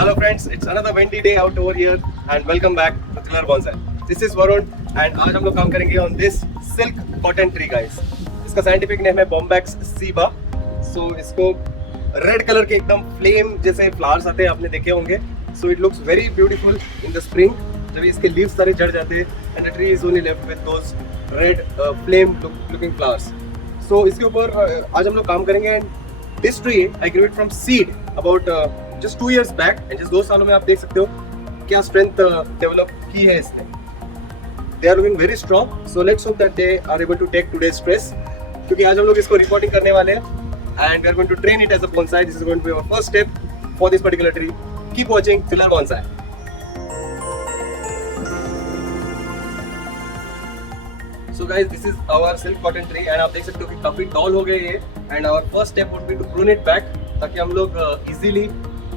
Hello friends, it's another windy day out over here and welcome back to Thriller Bonsai. This is Varun and आज हम लोग काम करेंगे on this silk cotton tree guys. इसका scientific name है Bombax ceiba. So इसको red color के एकदम flame जैसे flowers आते हैं आपने देखे होंगे. So it looks very beautiful in the spring. जब इसके leaves सारे झड़ जाते हैं and the tree is only left with those red flame looking flowers. So इसके ऊपर आज हम लोग काम करेंगे and this tree I grew it from seed about just 2 years back and just 2 सालों में आप देख सकते हो क्या strength develop की है इसने. They are looking very strong, so let's hope that they are able to take today's stress. क्योंकि आज हम लोग इसको रिपोर्टिंग करने वाले हैं and we are going to train it as a bonsai. This is going to be our first step for this particular tree. Keep watching Thriller Bonsai. So guys, this is our silk cotton tree and आप देख सकते हो कि काफी tall हो गए ये and our first step would be to prune it back ताकि हम लोग easily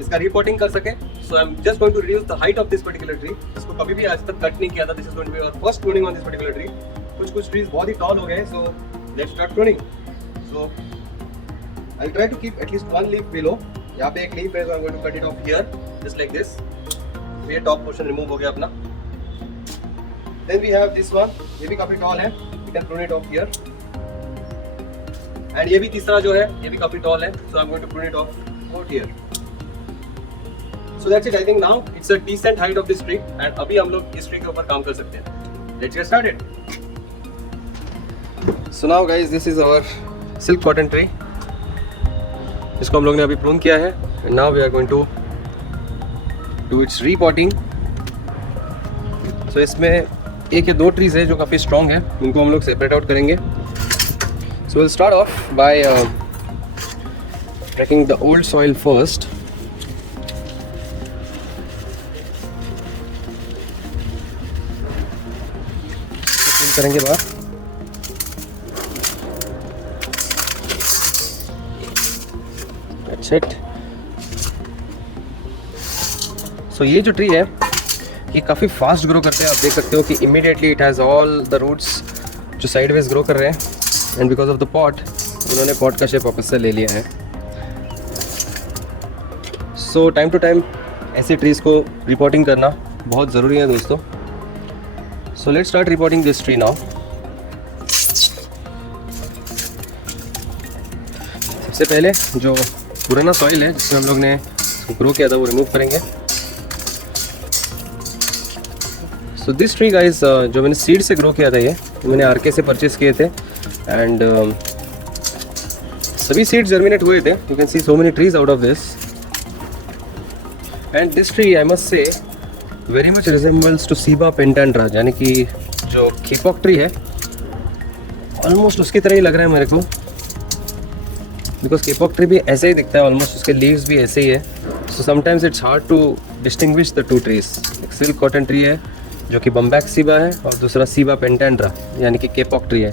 इसका रिपोर्टिंग कर सके. So I am just going to reduce the height of this particular tree. इसको कभी भी आज तक कट नहीं किया था. This is going to be our first pruning on this particular tree. कुछ ट्रीज बहुत ही टॉल हो गए, so let's start pruning. So I try to keep at least one leaf below. यहाँ पे एक लीफ है, so I am going to cut it off here just like this. ये टॉप पोर्शन रिमूव हो गया अपना. Then we have this one. ये भी काफी टॉल है. We can prune it off here. And ये भी तीसरा जो है ये भी काफी टॉल है, so I am going to prune it off out here. So that's it. I think now it's a decent height of this tree and अभी हम लोग इस ट्री के ऊपर काम कर सकते हैं. Let's get started. So now guys, this is our silk cotton tree. इसको हम लोग ने अभी prune किया है and now we are going to do its repotting. So इसमें एक या दो trees है जो काफ़ी strong है, उनको हम लोग separate out करेंगे. So we'll start off by taking the old soil first. करेंगे बाहर. That's it. So ये जो ट्री है ये काफ़ी फास्ट ग्रो करते हैं. आप देख सकते हो कि immediately it has all the roots जो साइडवेज ग्रो कर रहे हैं and because of the pot उन्होंने पॉट का शेप वापस से ले लिया है. सो टाइम टू टाइम ऐसे ट्रीज़ को रिपोर्टिंग करना बहुत ज़रूरी है दोस्तों. So let's start repotting this tree now. सबसे पहले जो पुराना सॉइल है जिसमें हम लोग ने ग्रो किया था वो रिमूव करेंगे. So this tree guys, जो मैंने सीड से ग्रो किया था ये मैंने आरके से परचेस किए थे एंड सभी सीड्स जर्मिनेट हुए थे. You can see so many trees out of this and this tree I must say very much resembles to ceiba pentandra, यानी कि जो केपॉक ट्री है ऑलमोस्ट उसकी तरह ही लग रहा है मेरे को. बिकॉज केपॉक ट्री भी ऐसे ही दिखता है ऑलमोस्ट, उसके लीव्स भी ऐसे ही है. So sometimes it's hard to distinguish the two trees. एक सिल्क कॉटन ट्री है जो कि बम्बैक्स सीबा है और दूसरा सीबा पेंटेंड्रा यानी कि केपॉक ट्री है.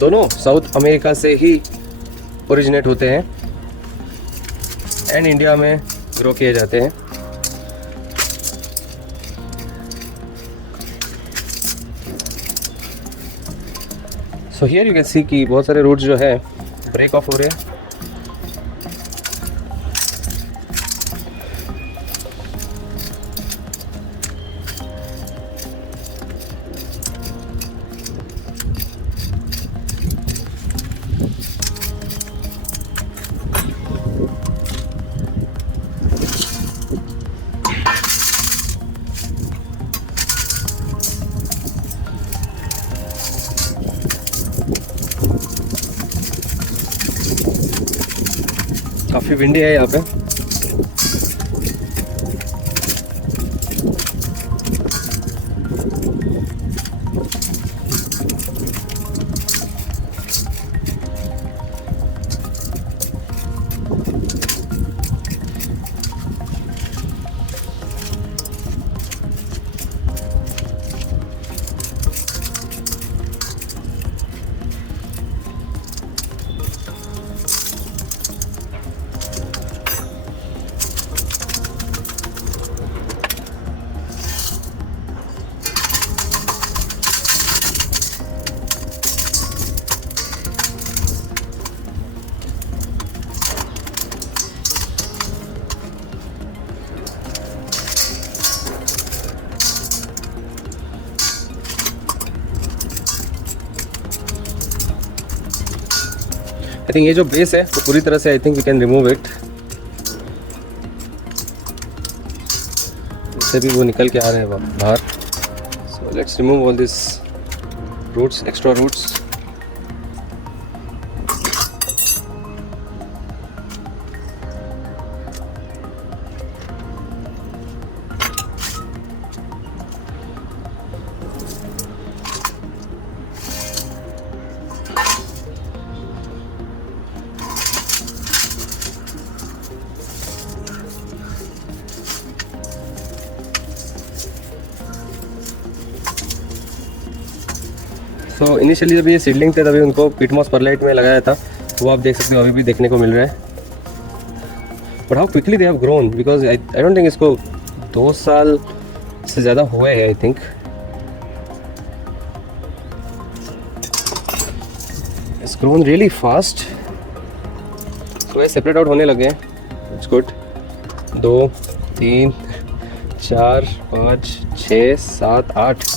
दोनों साउथ अमेरिका से ही ओरिजिनेट होते हैं एंड इंडिया में ग्रो किए जाते हैं. सो हियर यू कैन सी कि बहुत सारे रूट्स जो है ब्रेक ऑफ हो रहे हैं. काफ़ी विंडी है यहाँ पे. आई थिंक ये जो बेस है वो पूरी तरह से I think we can remove it. इससे भी वो निकल के आ रहे हैं बाहर। So let's remove all this roots, extra roots. तो इनिशियली जब ये सीडलिंग थे तभी उनको पिटमॉस परलाइट में लगाया था, वो आप देख सकते हो अभी भी देखने को मिल रहा है। But how quickly they have grown, because I don't think इसको 2 साल से ज़्यादा हुए हैं। I think it's grown really fast. तो ये सेपरेट आउट होने लगे हैं। It's good. 2 3 4 5 6 7 8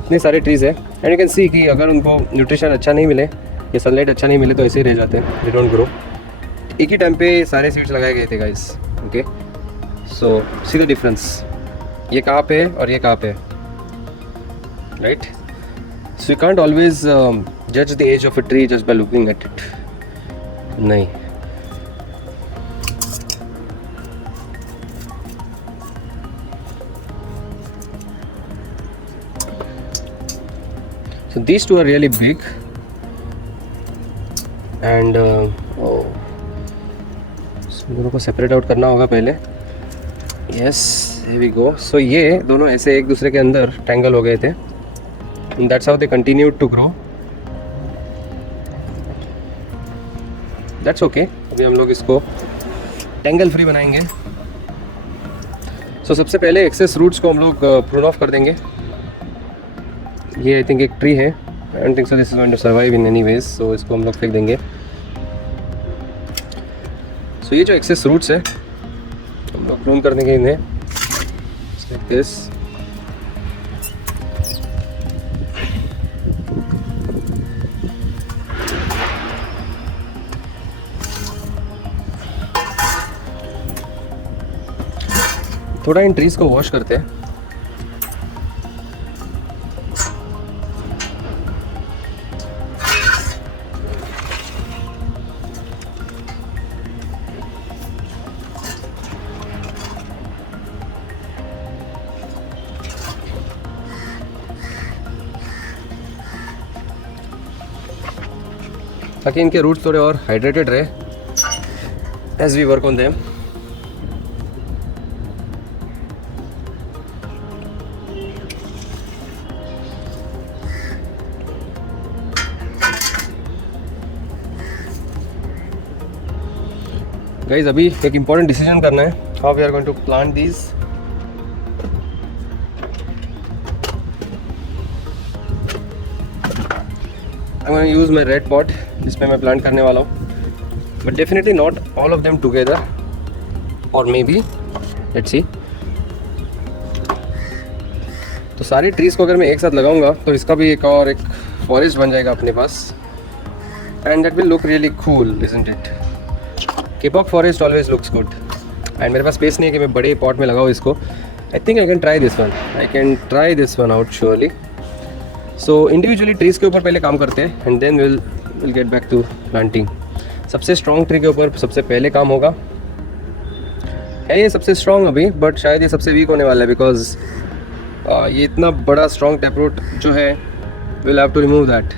इतने सारे ट्रीज़ है। एंड यू कैन सी कि अगर उनको न्यूट्रिशन अच्छा नहीं मिले या सनलाइट अच्छा नहीं मिले तो ऐसे ही रह जाते हैं, दे डोंट ग्रो। एक ही टाइम पे सारे सीड्स लगाए गए थे guys. Okay, so see the difference, ये कहाँ पे है और ये कहाँ पे है, right. So you can't always जज the age of a tree just by looking at it. नहीं, so these two are really big and दोनों को सेपरेट आउट करना होगा पहले। Yes, here we go। सो ये दोनों ऐसे एक दूसरे के अंदर टैंगल हो गए थे। That's how they continued to grow. That's okay. अभी हम लोग इसको टैंगल फ्री बनाएंगे। सो सबसे पहले एक्सेस रूट्स को हम लोग प्रून ऑफ कर देंगे। ये आई थिंक एक ट्री है। I don't think so this is going to survive in any ways, so इसको हम लोग फेंक देंगे। सो ये जो एक्सेस रूट्स है हम लोग प्रून कर देंगे इन्हें, लाइक दिस। थोड़ा इन ट्रीज को वॉश करते हैं। ताकि इनके रूट्स थोड़े और हाइड्रेटेड रहे as we work on them. Guys अभी एक इम्पॉर्टेंट डिसीजन करना है, how we are going to plant these. I'm going to use my red pot जिसमें मैं प्लांट करने वाला हूँ, but definitely not all of them together, or maybe let's see। तो सारी ट्रीज़ को अगर मैं एक साथ लगाऊंगा तो इसका भी एक और एक फॉरेस्ट बन जाएगा अपने पास, and that will look really cool, isn't it? Kapok forest always looks good, and मेरे पास स्पेस नहीं है कि मैं बड़े पॉट में लगाऊँ इसको। I think I can try this one. I can try this one out surely. So individually trees के ऊपर पहले काम करते हैं and then will get back to planting. सबसे स्ट्रॉन्ग ट्री के ऊपर सबसे पहले काम होगा। है ये सबसे स्ट्रॉन्ग अभी, बट शायद ये सबसे वीक होने वाला है, बिकॉज ये इतना बड़ा स्ट्रॉन्ग टैपरूट जो है, will have to remove that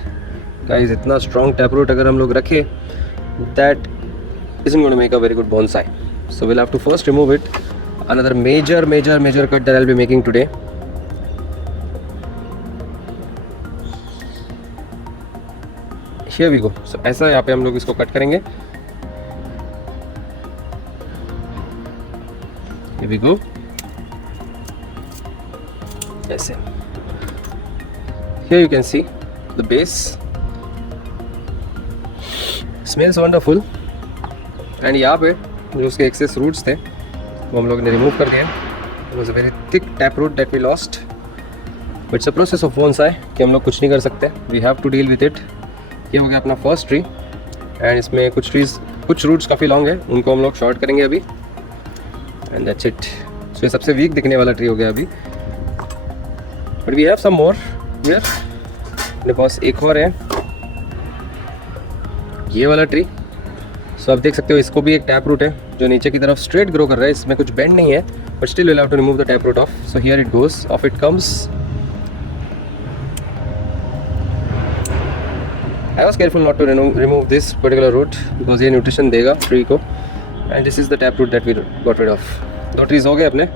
guys. इतना स्ट्रॉन्ग टैपरूट अगर हम लोग रखें, that isn't going to make a very good bonsai, so we'll have to first remove it। Another major cut that I'll be making today। Here we go। so ऐसा यहाँ पे हम लोग इसको कट करेंगे। Here we go। ऐसे। Here you can see the base smells wonderful। And यहाँ पे जो उसके एक्सेस रूट्स थे वो हम लोग ने रिमूव कर दिए। It was a very thick tap root that we lost, but it's a process of bonsai कि हम लोग कुछ नहीं कर सकते, we have to deal with it. ये हो गया अपना फर्स्ट ट्री। एंड इसमें कुछ रूट्स काफ़ी लॉन्ग है, उनको हम लोग शॉर्ट करेंगे अभी एंड दैट्स इट। सो ये सबसे वीक दिखने वाला ट्री हो गया अभी, but we have some more here. मेरे पास एक और है ये वाला ट्री। सो आप देख सकते हो इसको भी एक टैप रूट है जो नीचे की तरफ स्ट्रेट ग्रो कर रहा है, इसमें कुछ बेंड नहीं है, but still will have to remove the tap root off. So here it goes, off it comes. I was careful not to remove this particular root because ये nutrition देगा tree को, and this is the tap root that we got rid of. 2 trees हो गए अपने।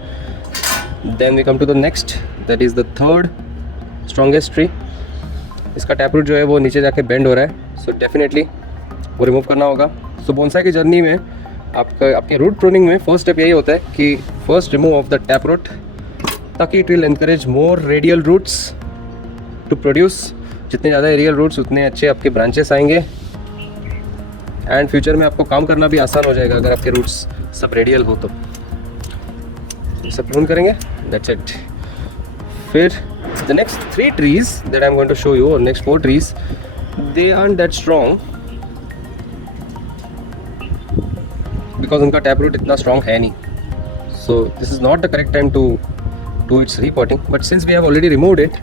Then we come to the next, that is the third strongest tree. इसका tap root जो है वो नीचे जाके bend हो रहा है, so definitely वो remove करना होगा। So bonsai की जर्नी में आपके रूट प्रूनिंग में फर्स्ट स्टेप यही होता है कि first remove off the tap root, ताकि it will encourage more radial roots to produce. जितने ज़्यादा एरियल रूट्स उतने अच्छे आपके ब्रांचेस आएंगे एंड फ्यूचर में आपको काम करना भी आसान हो जाएगा अगर आपके रूट्स सब रेडियल हो तो। सब प्रून करेंगे, दैट्स इट। फिर the next 3 trees that I'm going to show you, or next 4 trees, they aren't that strong because उनका टैप रूट इतना स्ट्रॉन्ग है नहीं। So this is not the correct time to do its repotting, but since we have already removed it,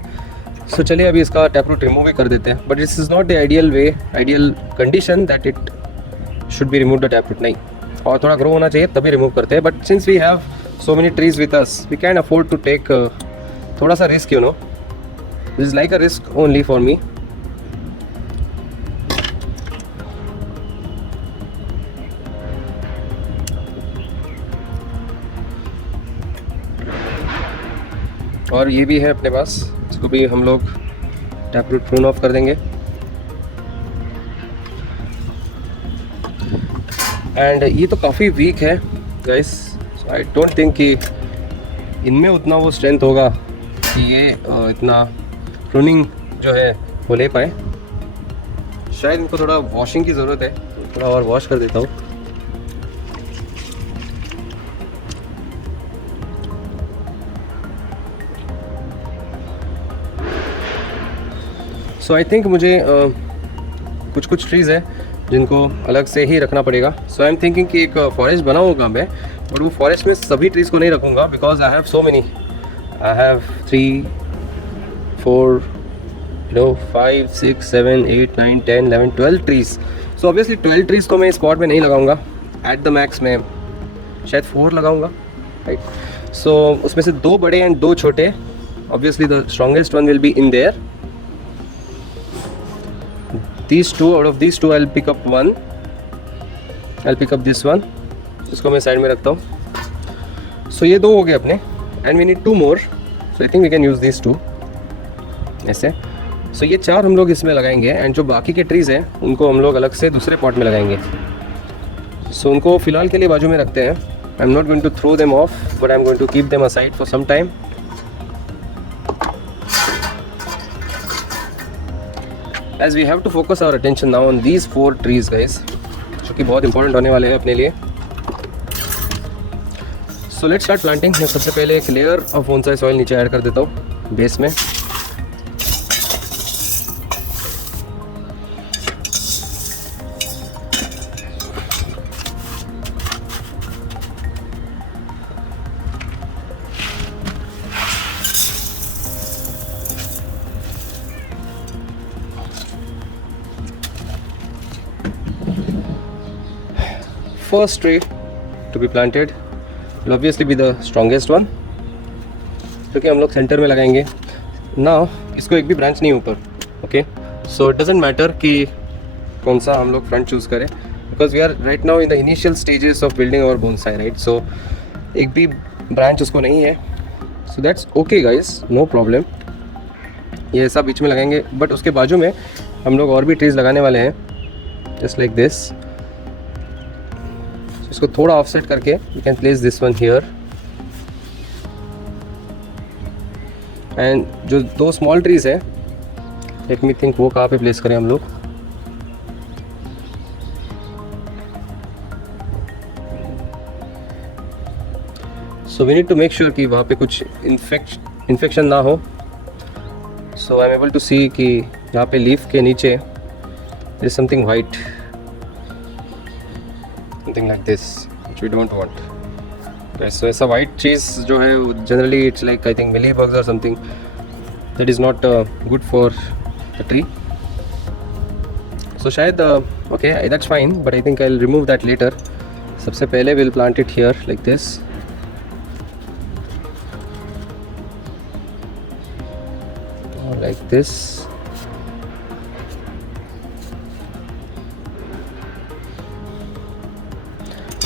सो चलिए अभी इसका tap root remove ही कर देते हैं। But this is not the ideal way, ideal condition that it should be remove the tap root, नहीं, और थोड़ा ग्रो होना चाहिए तभी रिमूव करते हैं। But since we have so many trees with us, we can afford to take थोड़ा सा risk, you know, this is like a risk only for me. और ये भी है अपने पास, इसको भी हम लोग टैप रूट प्रून ऑफ कर देंगे। एंड ये तो काफ़ी वीक है गाइस, सो आई डोंट थिंक कि इनमें उतना वो स्ट्रेंथ होगा कि ये इतना प्रूनिंग जो है वो ले पाए। शायद इनको थोड़ा वॉशिंग की ज़रूरत है, थोड़ा और वॉश कर देता हूँ। सो आई थिंक मुझे कुछ ट्रीज़ है जिनको अलग से ही रखना पड़ेगा। सो आई एम थिंकिंग कि एक फॉरेस्ट बनाऊंगा मैं, बट वो फॉरेस्ट में सभी ट्रीज़ को नहीं रखूँगा because I have so many, I have 3, 4, 5, 6, 7, 8, 9, 10, 11, 12 trees. So obviously 12 ट्रीज़ को मैं इस स्पॉट में नहीं लगाऊंगा, एट द मैक्स मैं शायद 4 लगाऊंगा, राइट। सो उसमें से 2 बड़े एंड 2 छोटे, obviously the strongest one will be in their. These 2, out of these 2 I'll pick up one, I'll pick up this one, इसको मैं साइड में रखता हूँ। सो ये 2 हो गए अपने, and we need 2 more, so I think we can use these 2 ऐसे। सो ये 4 हम लोग इसमें लगाएंगे, एंड जो बाकी के ट्रीज़ हैं उनको हम लोग अलग से दूसरे पॉट में लगाएंगे। सो उनको फ़िलहाल के लिए बाजू में रखते हैं। I am not going to throw them off, but I am going to keep them aside for some time. As we have to focus our attention now on these 4 trees guys, जो कि बहुत इंपॉर्टेंट होने वाले हैं अपने लिए। सो let's start planting. मैं सबसे पहले एक लेयर ऑफ बोनसाई सॉइल नीचे ऐड कर देता हूँ बेस में। First tree to be planted will obviously be the strongest one, क्योंकि हम लोग सेंटर में लगाएंगे। Now इसको एक भी ब्रांच नहीं ऊपर, okay. So it doesn't matter कि कौन सा हम लोग फ्रंट चूज़ करें, because we are right now in the initial stages of building our bonsai, right. So एक भी ब्रांच उसको नहीं है, so that's okay guys, no problem. ये ऐसा बीच में लगाएंगे, बट उसके बाजू में हम लोग और भी ट्रीज़ लगाने वाले हैं, जस्ट लाइक दिस। इसको थोड़ा ऑफसेट करके you can place this one here, and जो 2 स्मॉल ट्रीज है, लेट मी थिंक वो कहाँ पे प्लेस करें हम लोग। So we need to make sure कि वहाँ पे कुछ इन्फेक्शन ना हो। So I am able to see कि यहाँ पे लीफ के नीचे there is something white, something like this which we don't want. So ऐसा वाइट चीज़ जो है generally it's like I think mealy bugs और something that is not good for the tree. So शायद okay that's fine but I think I will remove that later. सबसे पहले will plant it here like this. Like this,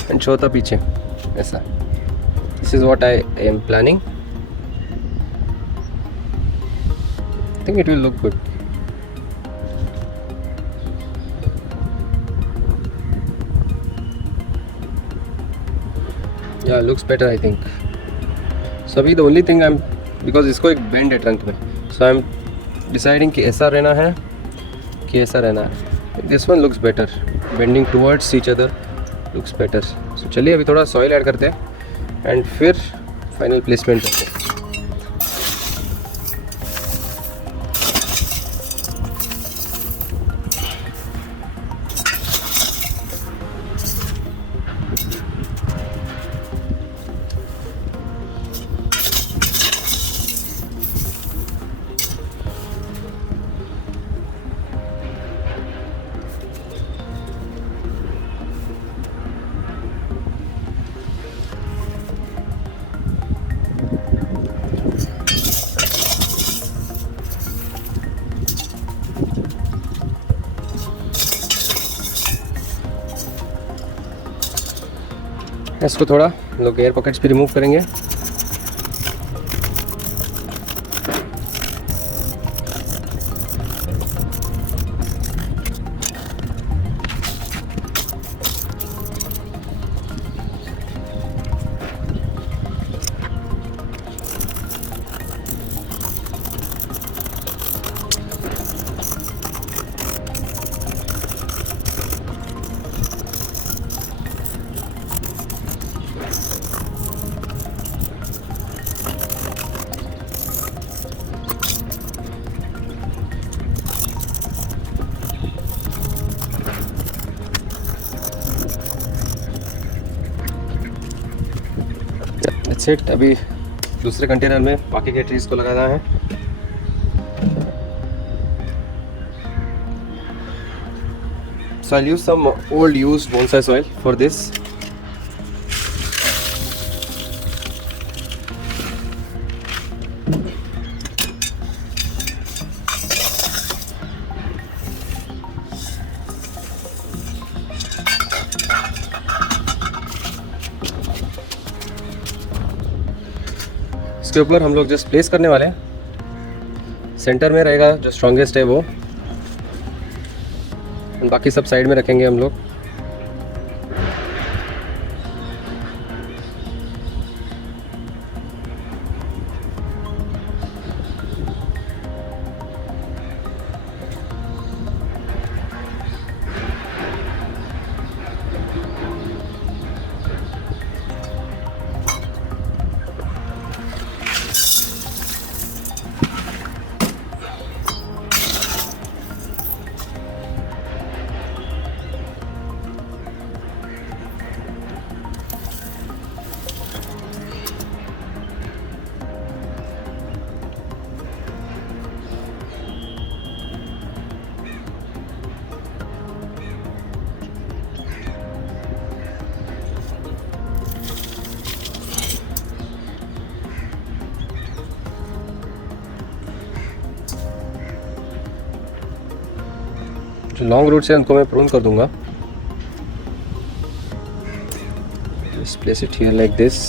and छोटा पीछे ऐसा। This is what I am planning. I think it will look good. Yeah, looks better I think. So अभी the only thing I'm because इसको एक bend है trunk में, so I'm deciding कि ऐसा रहना है कि ऐसा रहना है। This one looks better, bending towards each other looks better. So चलिए अभी थोड़ा soil ऐड करते हैं and फिर final placement करते हैं। इसको थोड़ा लोग एयर पॉकेट्स भी रिमूव करेंगे। That's it. अभी दूसरे कंटेनर में बाकी के ट्रीज को लगाना है। So I'll use some old used bonsai soil for this. इसके ऊपर हम लोग जस्ट प्लेस करने वाले हैं। सेंटर में रहेगा जो स्ट्रॉन्गेस्ट है वो, बाकी सब साइड में रखेंगे हम लोग। जो लॉन्ग रूट से उनको मैं प्रून कर दूंगा। Just place it here like this.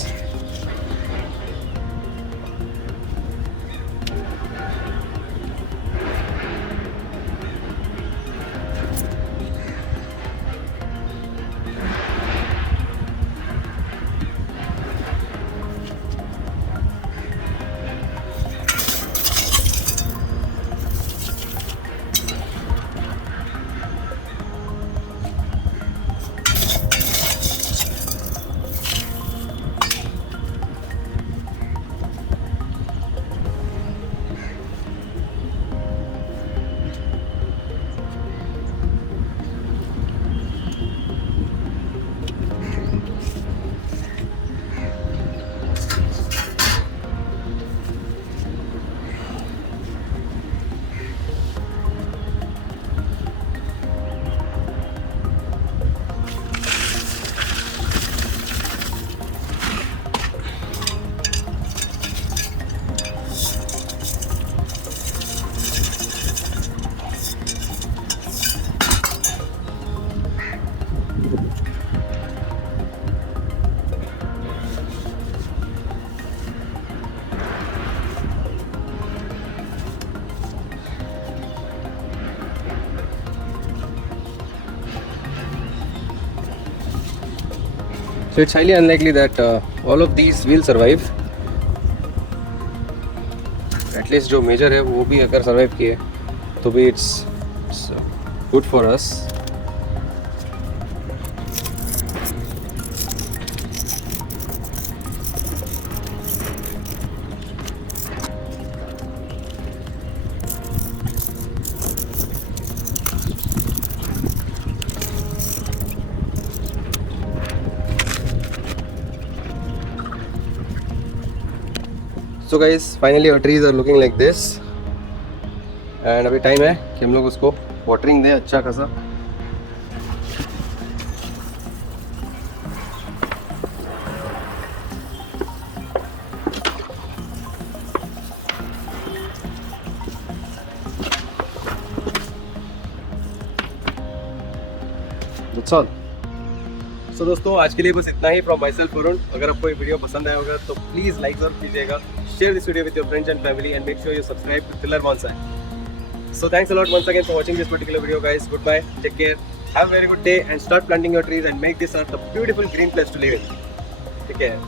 So it's highly unlikely that all of these will survive. At least जो major है वो भी अगर survive किए तो भी it's good for us. So guys, finally our trees are looking like this. And अभी टाइम है कि हम लोग उसको वाटरिंग दें अच्छा खासा. That's all. So दोस्तों आज के लिए बस इतना ही फ्रॉम माई सेल्फ वरुण. अगर आपको ये वीडियो पसंद आया होगा तो प्लीज़ लाइक जरूर कीजिएगा, share this video with your friends and family and make sure you subscribe to Thriller Bonsai. So thanks a lot once again for watching this particular video guys. Goodbye, take care, have a very good day and start planting your trees and make this earth a beautiful green place to live in. Take care.